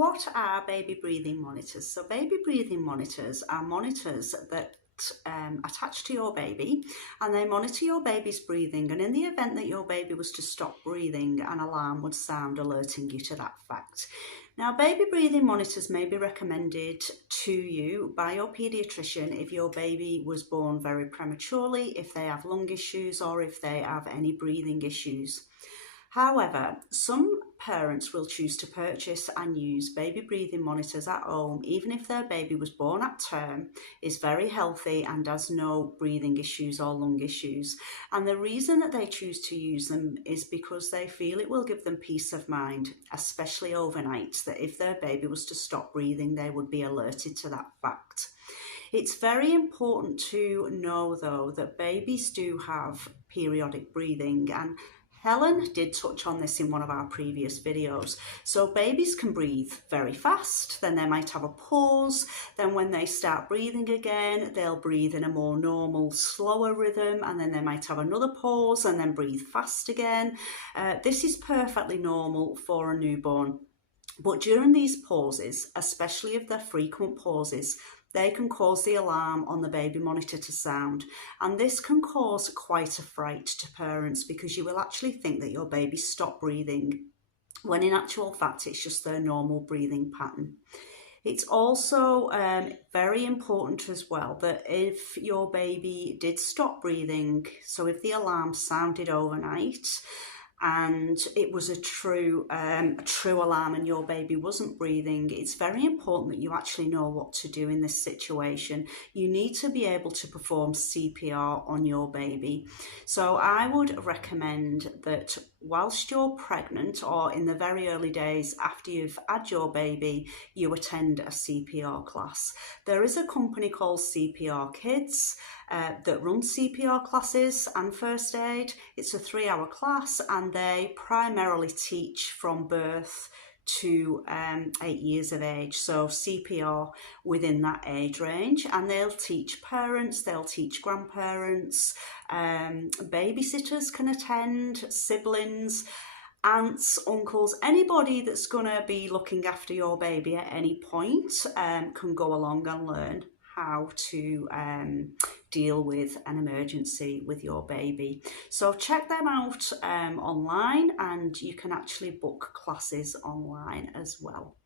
What are baby breathing monitors? So baby breathing monitors are monitors that attach to your baby, and they monitor your baby's breathing, and in the event that your baby was to stop breathing, an alarm would sound alerting you to that fact. Now, baby breathing monitors may be recommended to you by your paediatrician if your baby was born very prematurely, if they have lung issues, or if they have any breathing issues. However, some parents will choose to purchase and use baby breathing monitors at home, even if their baby was born at term, is very healthy and has no breathing issues or lung issues. And the reason that they choose to use them is because they feel it will give them peace of mind, especially overnight, that if their baby was to stop breathing, they would be alerted to that fact. It's very important to know, though, that babies do have periodic breathing, and Helen did touch on this in one of our previous videos. So babies can breathe very fast, then they might have a pause, then when they start breathing again, they'll breathe in a more normal, slower rhythm, and then they might have another pause and then breathe fast again. This is perfectly normal for a newborn. But during these pauses, especially if they're frequent pauses, they can cause the alarm on the baby monitor to sound, and this can cause quite a fright to parents because you will actually think that your baby stopped breathing when in actual fact it's just their normal breathing pattern. It's also very important as well that if your baby did stop breathing, so if the alarm sounded overnight and it was a true alarm and your baby wasn't breathing, it's very important that you actually know what to do in this situation. You need to be able to perform CPR on your baby. So I would recommend that whilst you're pregnant or in the very early days after you've had your baby, you attend a CPR class. There is a company called CPR Kids that run CPR classes and first aid. It's a 3-hour class, and they primarily teach from birth to 8 years of age, so CPR within that age range, and they'll teach parents, they'll teach grandparents, babysitters can attend, siblings, aunts, uncles, anybody that's going to be looking after your baby at any point can go along and learn how to deal with an emergency with your baby. So check them out online, and you can actually book classes online as well.